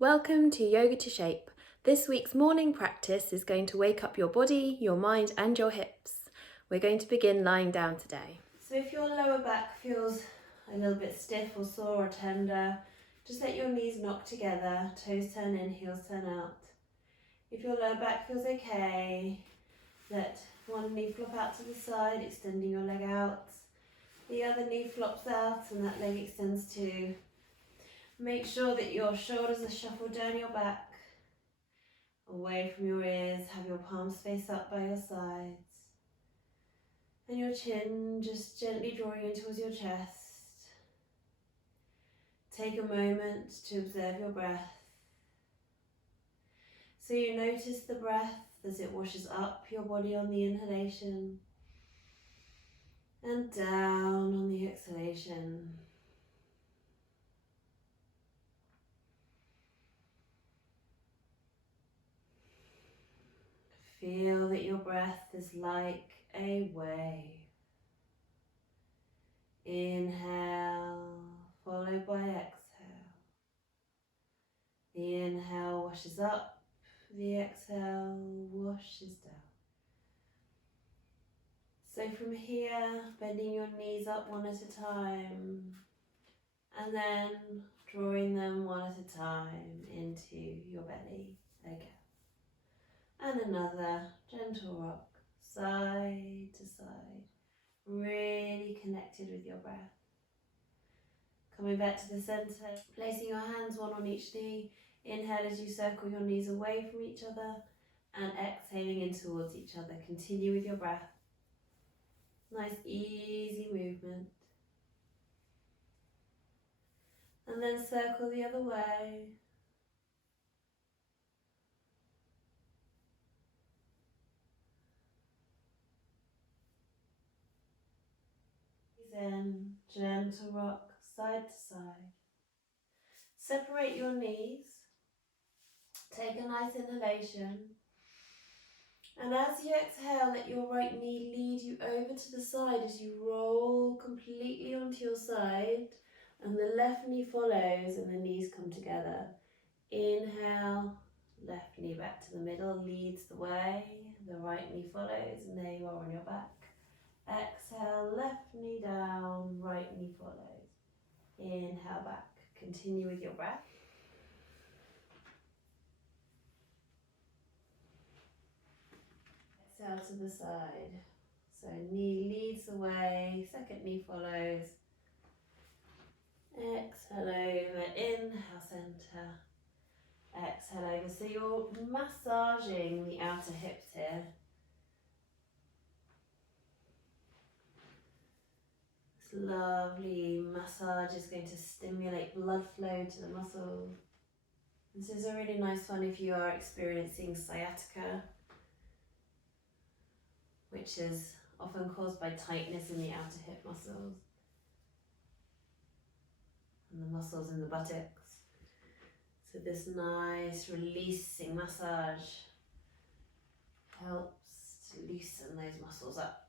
Welcome to Yoga to Shape. This week's morning practice is going to wake up your body, your mind and your hips. We're going to begin lying down today. So if your lower back feels a little bit stiff or sore or tender, just let your knees knock together, toes turn in, heels turn out. If your lower back feels okay, let one knee flop out to the side, extending your leg out. The other knee flops out and that leg extends too. Make sure that your shoulders are shuffled down your back, away from your ears. Have your palms face up by your sides. And your chin just gently drawing in towards your chest. Take a moment to observe your breath. So you notice the breath as it washes up your body on the inhalation and down on the exhalation. Feel that your breath is like a wave. Inhale, followed by exhale. The inhale washes up, the exhale washes down. So from here, bending your knees up one at a time, and then drawing them one at a time into your belly again. And another gentle rock, side to side, really connected with your breath. Coming back to the center, placing your hands one on each knee. Inhale as you circle your knees away from each other, and exhaling in towards each other. Continue with your breath. Nice easy movement. And then circle the other way. In, gentle rock side to side. Separate your knees. Take a nice inhalation. And as you exhale, let your right knee lead you over to the side as you roll completely onto your side. And the left knee follows and the knees come together. Inhale, left knee back to the middle, leads the way. The right knee follows and there you are on your back. Exhale, left knee down, right knee follows. Inhale back. Continue with your breath. Exhale to the side. So knee leads the way, second knee follows. Exhale over, inhale center. Exhale over. So you're massaging the outer hips here. This lovely massage is going to stimulate blood flow to the muscles. This is a really nice one if you are experiencing sciatica, which is often caused by tightness in the outer hip muscles and the muscles in the buttocks. So this nice releasing massage helps to loosen those muscles up.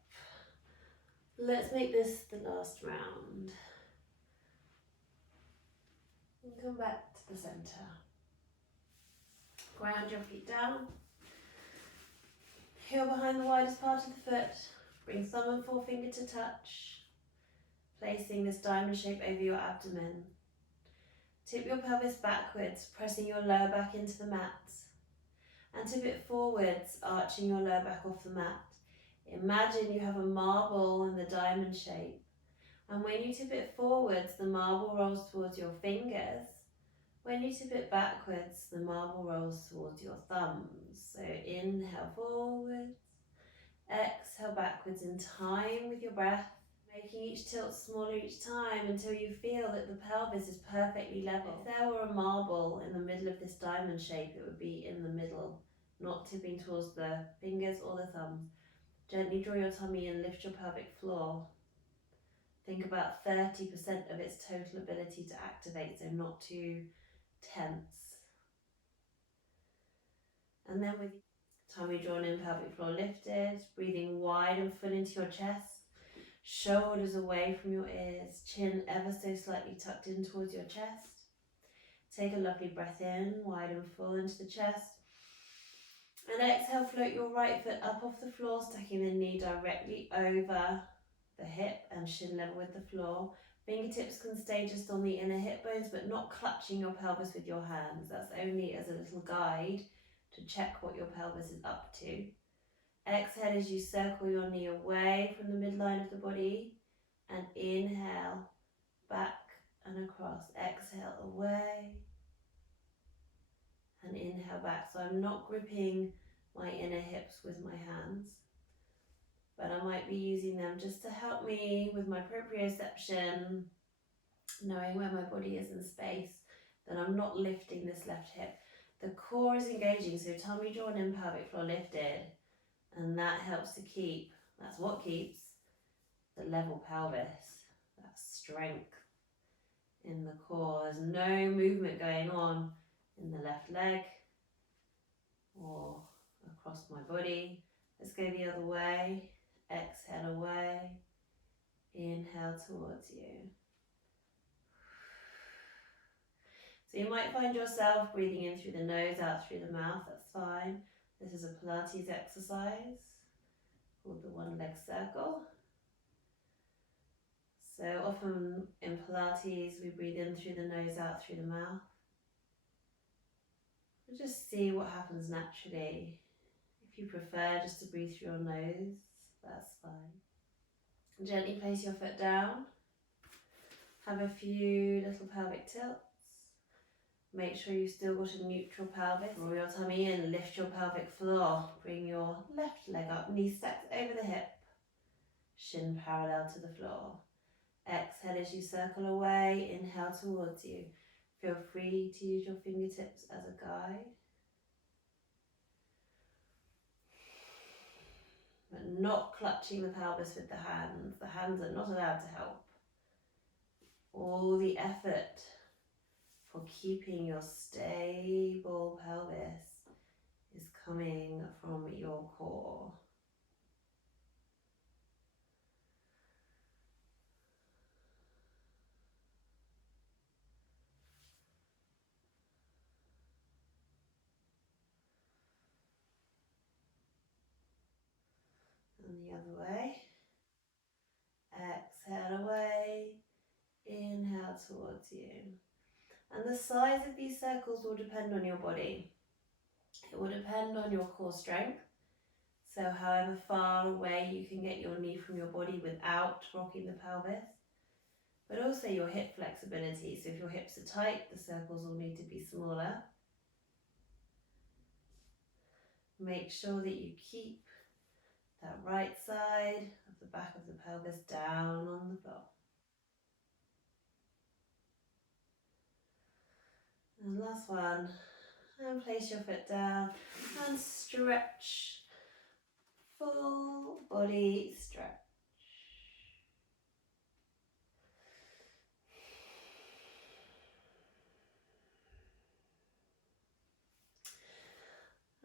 Let's make this the last round. And come back to the center. Ground your feet down. Heel behind the widest part of the foot. Bring thumb and forefinger to touch. Placing this diamond shape over your abdomen. Tip your pelvis backwards, pressing your lower back into the mat. And tip it forwards, arching your lower back off the mat. Imagine you have a marble in the diamond shape. And when you tip it forwards, the marble rolls towards your fingers. When you tip it backwards, the marble rolls towards your thumbs. So inhale forwards, exhale backwards in time with your breath, making each tilt smaller each time until you feel that the pelvis is perfectly level. If there were a marble in the middle of this diamond shape, it would be in the middle, not tipping towards the fingers or the thumbs. Gently draw your tummy and lift your pelvic floor. Think about 30% of its total ability to activate, so not too tense. And then with tummy drawn in, pelvic floor lifted, breathing wide and full into your chest, shoulders away from your ears, chin ever so slightly tucked in towards your chest. Take a lovely breath in, wide and full into the chest. And exhale, float your right foot up off the floor, stacking the knee directly over the hip and shin level with the floor. Fingertips can stay just on the inner hip bones, but not clutching your pelvis with your hands. That's only as a little guide to check what your pelvis is up to. Exhale as you circle your knee away from the midline of the body, and inhale, back and across. Exhale, away and inhale back. So I'm not gripping my inner hips with my hands, but I might be using them just to help me with my proprioception, knowing where my body is in space, that I'm not lifting this left hip. The core is engaging, so tummy drawn in, pelvic floor lifted, and that helps to keep, that's what keeps the level pelvis, that strength in the core. There's no movement going on in the left leg or across my body. Let's go the other way. Exhale away. Inhale towards you. So you might find yourself breathing in through the nose, out through the mouth. That's fine. This is a Pilates exercise called the one leg circle. So often in Pilates we breathe in through the nose, out through the mouth. And just see what happens naturally. If you prefer just to breathe through your nose, that's fine. Gently place your foot down. Have a few little pelvic tilts. Make sure you've still got a neutral pelvis. Roll your tummy in, lift your pelvic floor. Bring your left leg up, knee stacked over the hip. Shin parallel to the floor. Exhale as you circle away, inhale towards you. Feel free to use your fingertips as a guide. But not clutching the pelvis with the hands. The hands are not allowed to help. All the effort for keeping your stable pelvis is coming from your core. And the other way. Exhale away, inhale towards you. And the size of these circles will depend on your body. It will depend on your core strength. So however far away you can get your knee from your body without rocking the pelvis. But also your hip flexibility. So if your hips are tight, the circles will need to be smaller. Make sure that you keep that right side of the back of the pelvis down on the floor. And last one. And place your foot down and stretch. Full body stretch.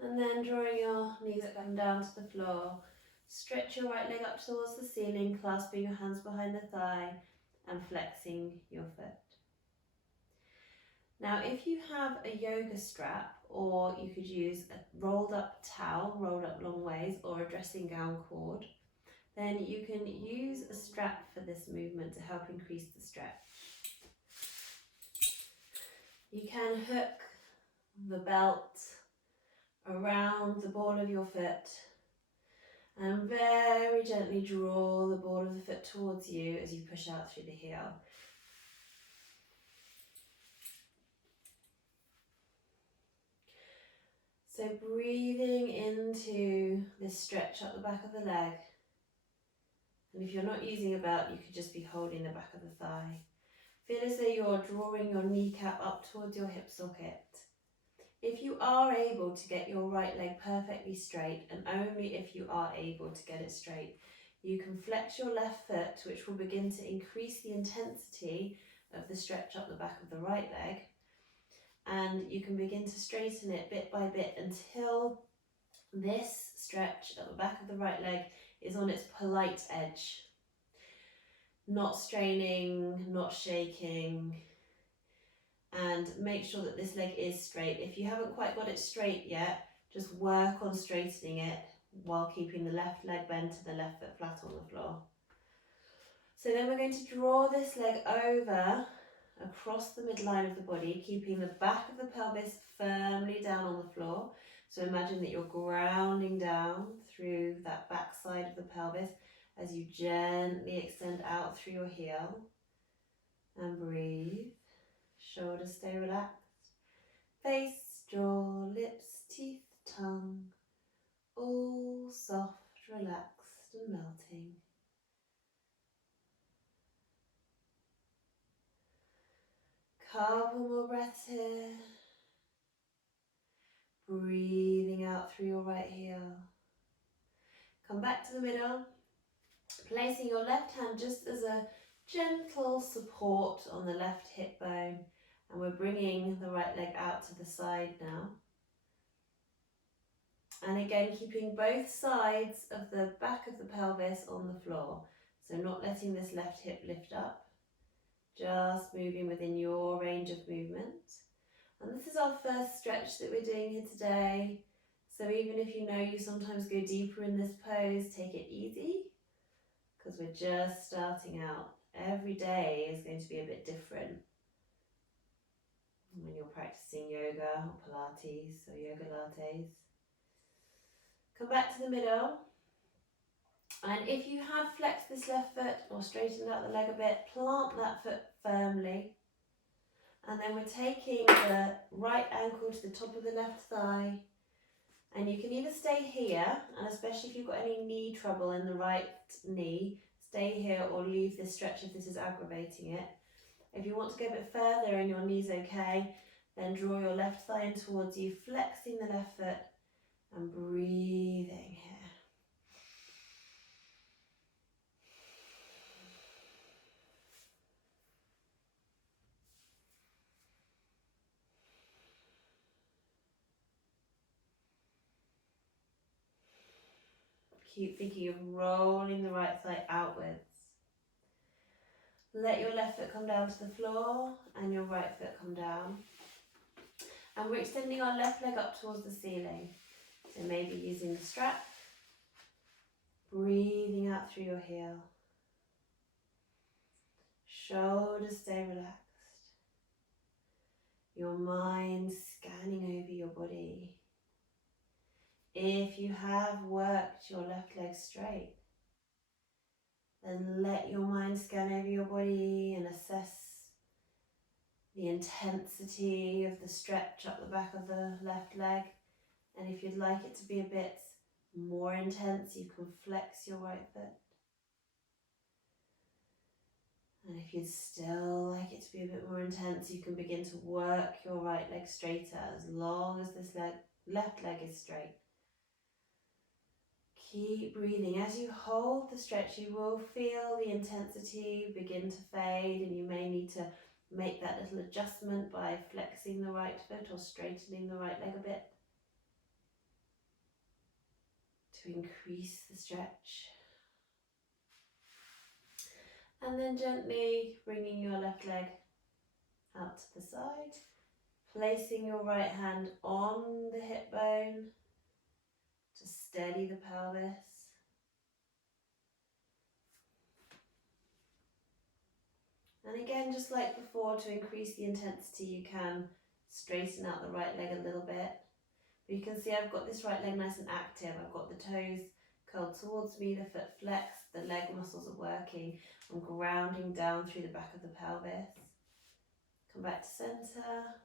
And then drawing your knees up down to the floor. Stretch your right leg up towards the ceiling, clasping your hands behind the thigh and flexing your foot. Now, if you have a yoga strap, or you could use a rolled up towel, rolled up long ways, or a dressing gown cord, then you can use a strap for this movement to help increase the stretch. You can hook the belt around the ball of your foot and very gently draw the ball of the foot towards you as you push out through the heel. So breathing into this stretch up the back of the leg. And if you're not using a belt, you could just be holding the back of the thigh. Feel as though you're drawing your kneecap up towards your hip socket. If you are able to get your right leg perfectly straight, and only if you are able to get it straight, you can flex your left foot, which will begin to increase the intensity of the stretch up the back of the right leg. And you can begin to straighten it bit by bit until this stretch at the back of the right leg is on its polite edge. Not straining, not shaking. and make sure that this leg is straight. If you haven't quite got it straight yet, just work on straightening it while keeping the left leg bent and the left foot flat on the floor. So then we're going to draw this leg over across the midline of the body, keeping the back of the pelvis firmly down on the floor. So imagine that you're grounding down through that back side of the pelvis as you gently extend out through your heel. And breathe. Shoulders stay relaxed. Face, jaw, lips, teeth, tongue, all soft, relaxed and melting. Couple more breaths here. Breathing out through your right heel. Come back to the middle, placing your left hand just as a gentle support on the left hip bone, and we're bringing the right leg out to the side now. And again, keeping both sides of the back of the pelvis on the floor, so not letting this left hip lift up, just moving within your range of movement. And this is our first stretch that we're doing here today. So even if you know you sometimes go deeper in this pose, take it easy, because we're just starting out. Every day is going to be a bit different when you're practicing yoga or Pilates or Yogalates. Come back to the middle. And if you have flexed this left foot or straightened out the leg a bit, plant that foot firmly. And then we're taking the right ankle to the top of the left thigh. And you can either stay here, and especially if you've got any knee trouble in the right knee, stay here or leave this stretch if this is aggravating it. If you want to go a bit further and your knee's okay, then draw your left thigh in towards you, flexing the left foot and breathing here. Keep thinking of rolling the right thigh outwards. Let your left foot come down to the floor and your right foot come down. And we're extending our left leg up towards the ceiling. So maybe using the strap, breathing out through your heel. Shoulders stay relaxed. Your mind scanning over your body. If you have worked your left leg straight, then let your mind scan over your body and assess the intensity of the stretch up the back of the left leg. And if you'd like it to be a bit more intense, you can flex your right foot. And if you'd still like it to be a bit more intense, you can begin to work your right leg straighter as long as this left leg is straight. Keep breathing. As you hold the stretch, you will feel the intensity begin to fade, and you may need to make that little adjustment by flexing the right foot or straightening the right leg a bit to increase the stretch. And then gently bringing your left leg out to the side, placing your right hand on the hip bone to steady the pelvis. And again, just like before, to increase the intensity, you can straighten out the right leg a little bit. But you can see I've got this right leg nice and active. I've got the toes curled towards me, the foot flexed, the leg muscles are working. I'm grounding down through the back of the pelvis. Come back to center.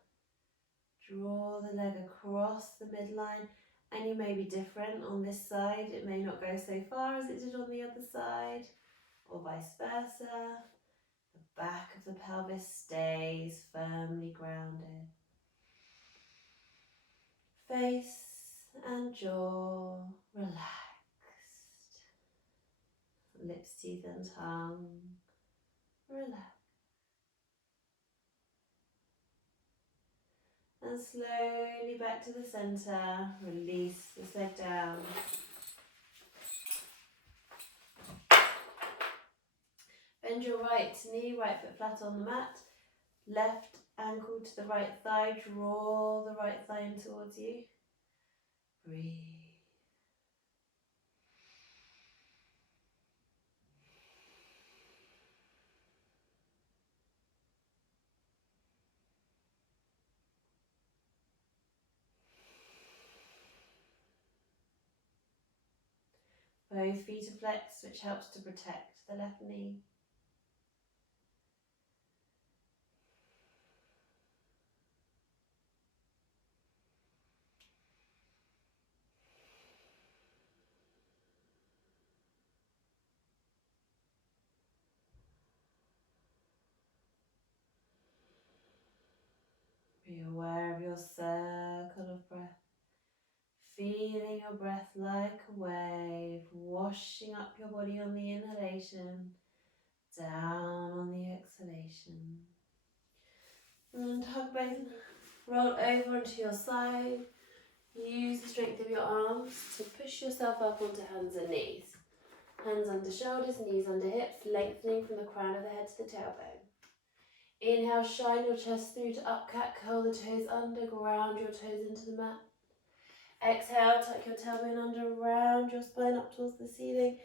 Draw the leg across the midline. And you may be different on this side. It may not go so far as it did on the other side, or vice versa. The back of the pelvis stays firmly grounded. Face and jaw relaxed. Lips, teeth and tongue relaxed. And slowly back to the center. Release this leg down. Bend your right knee, right foot flat on the mat. Left Ankle to the right thigh, draw the right thigh in towards you. Breathe. Both feet are flexed, which helps to protect the left knee. Be aware of your circle of breath. Feeling your breath like a wave, washing up your body on the inhalation, down on the exhalation. And hug both, roll over onto your side. Use the strength of your arms to push yourself up onto hands and knees. Hands under shoulders, knees under hips, lengthening from the crown of the head to the tailbone. Inhale, shine your chest through to up cat, curl the toes under, ground your toes into the mat. Exhale, tuck your tailbone under, round your spine up towards the ceiling.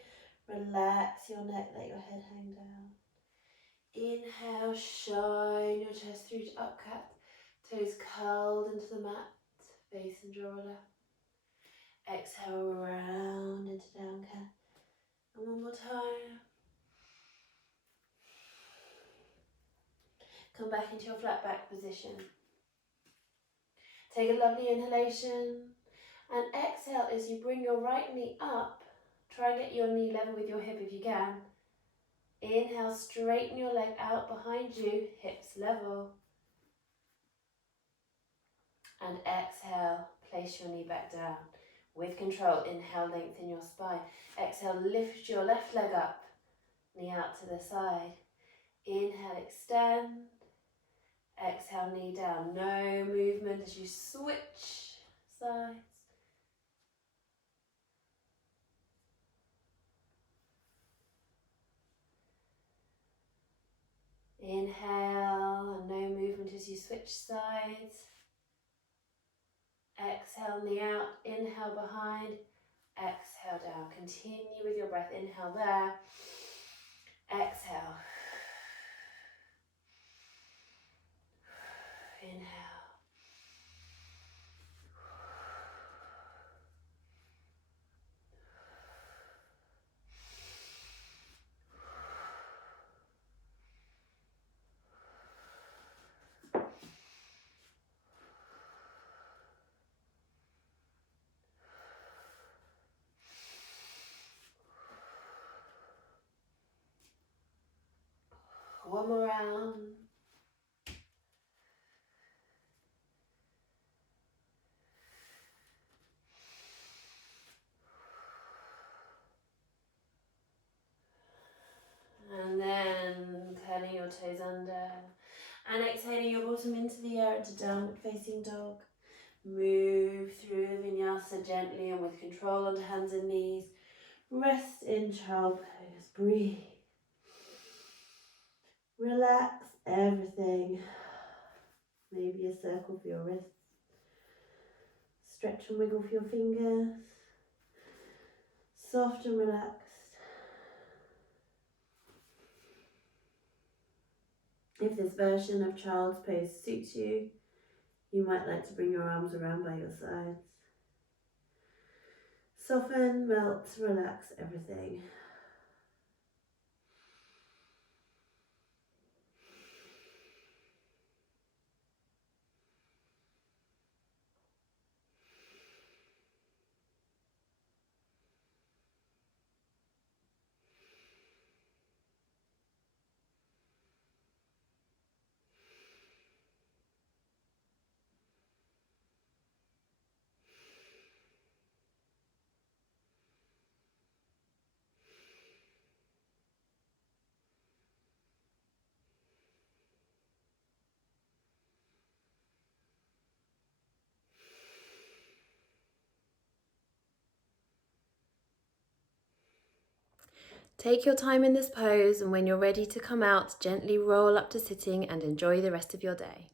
Relax your neck, let your head hang down. Inhale, shine your chest through to up cat, toes curled into the mat, face and jaw relaxed. Exhale, round into down cat. And one more time. Come back into your flat back position. Take a lovely inhalation and exhale as you bring your right knee up. Try and get your knee level with your hip if you can. Inhale, straighten your leg out behind you, hips level. And exhale, place your knee back down. With control, inhale, lengthen your spine. Exhale, lift your left leg up, knee out to the side. Inhale, extend. Exhale, knee down. No movement as you switch sides. Inhale, and no movement as you switch sides. Exhale, knee out. Inhale, behind. Exhale, down. Continue with your breath. Inhale there. Exhale. Inhale. One more round. And then curling your toes under. And exhaling your bottom into the air into downward facing dog. Move through the vinyasa gently and with control onto hands and knees. Rest in child pose. Breathe. Relax everything. Maybe a circle for your wrists. Stretch and wiggle for your fingers. Soft and relaxed. If this version of child's pose suits you, you might like to bring your arms around by your sides. Soften, melt, relax everything. Take your time in this pose, and when you're ready to come out, gently roll up to sitting and enjoy the rest of your day.